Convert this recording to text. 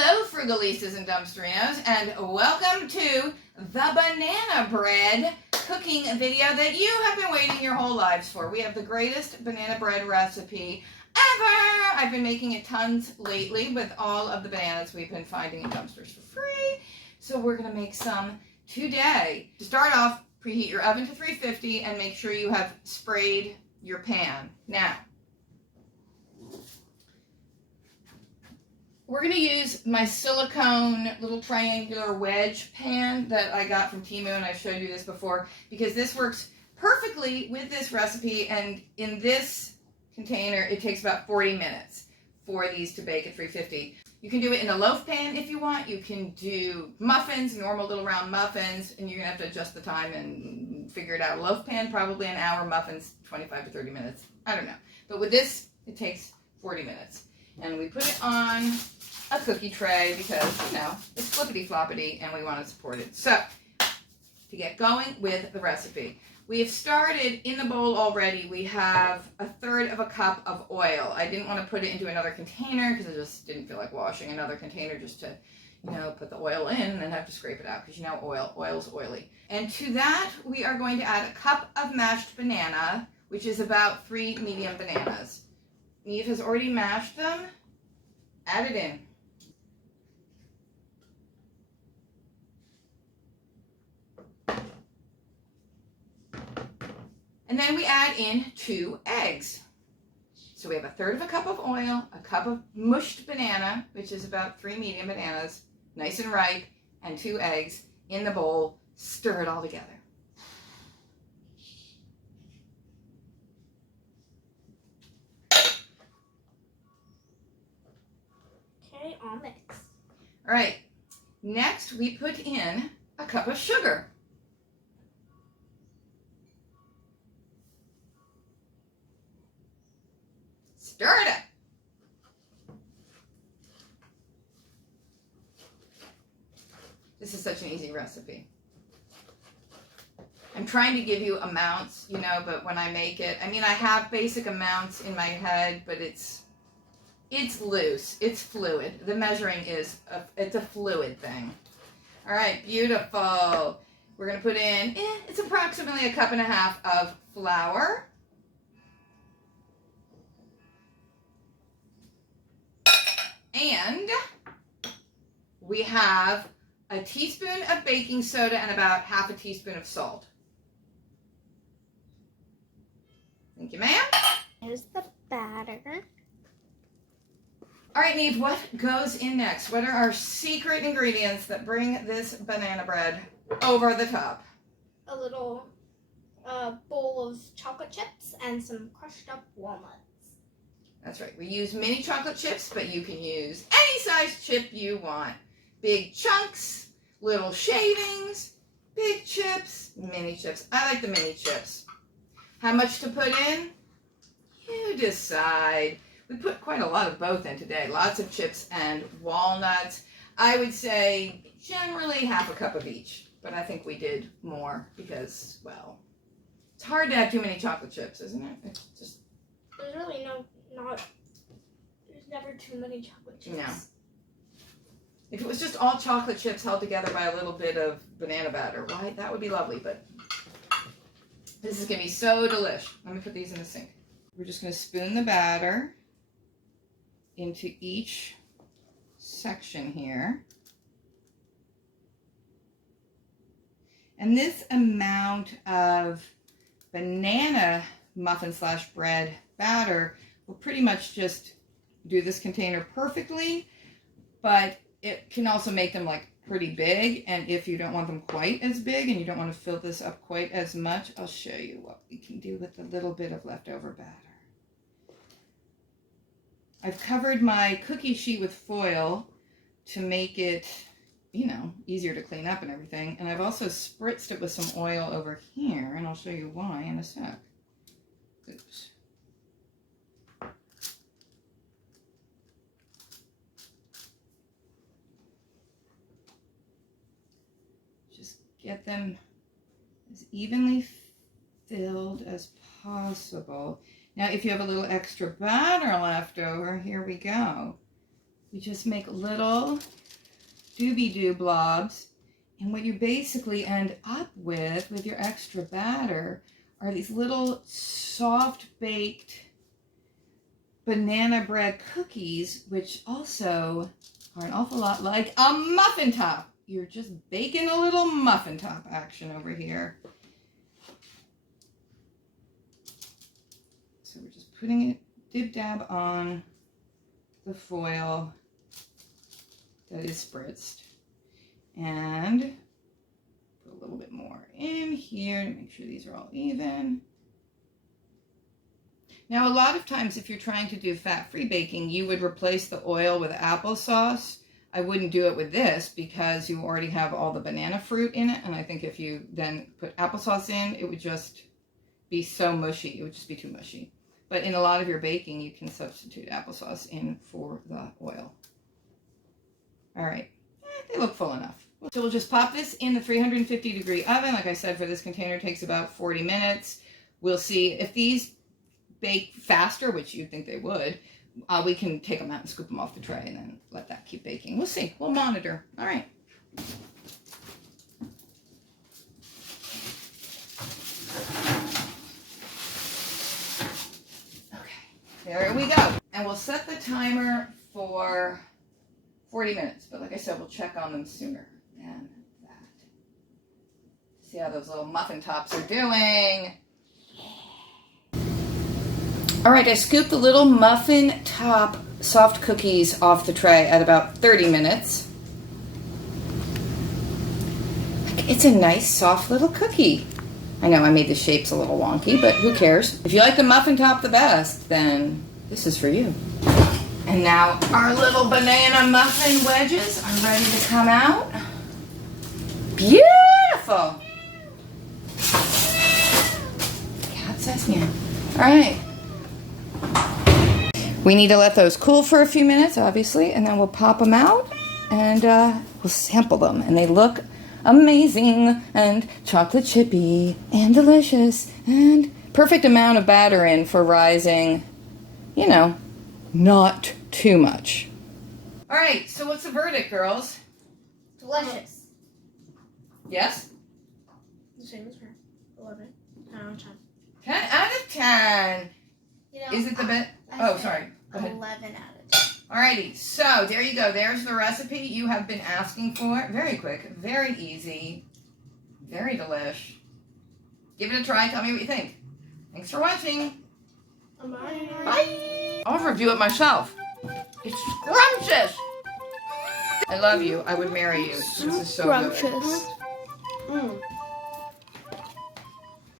Hello, Frugalistas and Dumpsterinos, and welcome to the banana bread cooking video that you have been waiting your whole lives for. We have the greatest banana bread recipe ever. I've been making it tons lately with all of the bananas we've been finding in dumpsters for free. So we're going to make some today. To start off, preheat your oven to 350 and make sure you have sprayed your pan. Now, we're going to use my silicone little triangular wedge pan that I got from Temu, and I've showed you this before, because this works perfectly with this recipe, and in this container it takes about 40 minutes for these to bake at 350. You can do it in a loaf pan if you want. You can do muffins, normal little round muffins, and you're going to have to adjust the time and figure it out. A loaf pan, probably an hour. Muffins, 25 to 30 minutes. I don't know. But with this, it takes 40 minutes. And we put it on a cookie tray because, you know, it's flippity-floppity and we want to support it. So, to get going with the recipe, we have started in the bowl already. We have 1/3 of a cup of oil. I didn't want to put it into another container because I just didn't feel like washing another container just to, you know, put the oil in and then have to scrape it out because, you know, oil's oily. And to that, we are going to add a cup of mashed banana, which is about 3 medium bananas. Eve has already mashed them. Add it in. And then we add in 2 eggs. So we have 1/3 of a cup of oil, a cup of mushed banana, which is about 3 medium bananas, nice and ripe, and 2 eggs in the bowl. Stir it all together. Okay, all mixed. All right, next we put in a cup of sugar. Stir it up. This is such an easy recipe. I'm trying to give you amounts, you know, but when I make it, I mean, I have basic amounts in my head, but it's loose, it's fluid. The measuring is, it's a fluid thing. All right, beautiful. We're gonna put in, it's approximately 1.5 cups of flour. And we have a teaspoon of baking soda and about 1/2 teaspoon of salt. Thank you, ma'am. Here's the batter. All right, Neve, what goes in next? What are our secret ingredients that bring this banana bread over the top? A little bowl of chocolate chips and some crushed up walnuts. That's right. We use mini chocolate chips, but you can use any size chip you want. Big chunks, little shavings, big chips, mini chips. I like the mini chips. How much to put in? You decide. We put quite a lot of both in today. Lots of chips and walnuts. I would say generally 1/2 cup of each, but I think we did more because, well, it's hard to have too many chocolate chips, isn't it? It's just... There's really there's never too many chocolate chips. No. If it was just all chocolate chips held together by a little bit of banana batter, right, that would be lovely, but this is going to be so delish. Let me put these in the sink. We're just going to spoon the batter into each section here. And this amount of banana muffin / bread batter will pretty much just do this container perfectly, but it can also make them like pretty big, and if you don't want them quite as big and you don't want to fill this up quite as much, I'll show you what we can do with a little bit of leftover batter. I've covered my cookie sheet with foil to make it, you know, easier to clean up and everything, and I've also spritzed it with some oil over here, and I'll show you why in a sec. Oops. Get them as evenly filled as possible. Now, if you have a little extra batter left over, here we go. we just make little doobie-doo blobs. And what you basically end up with your extra batter are these little soft-baked banana bread cookies, which also are an awful lot like a muffin top. You're just baking a little muffin top action over here. So we're just putting it dib-dab on the foil that is spritzed. And put a little bit more in here to make sure these are all even. Now, a lot of times if you're trying to do fat-free baking, you would replace the oil with applesauce. I wouldn't do it with this because you already have all the banana fruit in it. And I think if you then put applesauce in, it would just be so mushy. It would just be too mushy. But in a lot of your baking, you can substitute applesauce in for the oil. All right, they look full enough. So we'll just pop this in the 350-degree oven. Like I said, for this container, it takes about 40 minutes. We'll see if these bake faster, which you'd think they would. We can take them out and scoop them off the tray and then let that keep baking. We'll see. We'll monitor. All right. There we go. And we'll set the timer for 40 minutes. But like I said, we'll check on them sooner than that. See how those little muffin tops are doing. All right, I scooped the little muffin top soft cookies off the tray at about 30 minutes. It's a nice, soft little cookie. I know I made the shapes a little wonky, but who cares? If you like the muffin top the best, then this is for you. And now our little banana muffin wedges are ready to come out. Beautiful! Cat says meow. All right. We need to let those cool for a few minutes, obviously, and then we'll pop them out and we'll sample them. And they look amazing and chocolate chippy and delicious and perfect amount of batter in for rising, you know, not too much. All right, so what's the verdict, girls? Delicious. Yes? The same as her. 11. 10 out of 10. 10 out of 10. You know, Is it the bit? Oh, sorry. Go ahead. 11 out of 10. Alrighty, so there you go. There's the recipe you have been asking for. Very quick, very easy, very delish. Give it a try. Tell me what you think. Thanks for watching. Bye. Bye. I'll review it myself. It's scrumptious. I love you. I would marry you. This is so good. Scrumptious.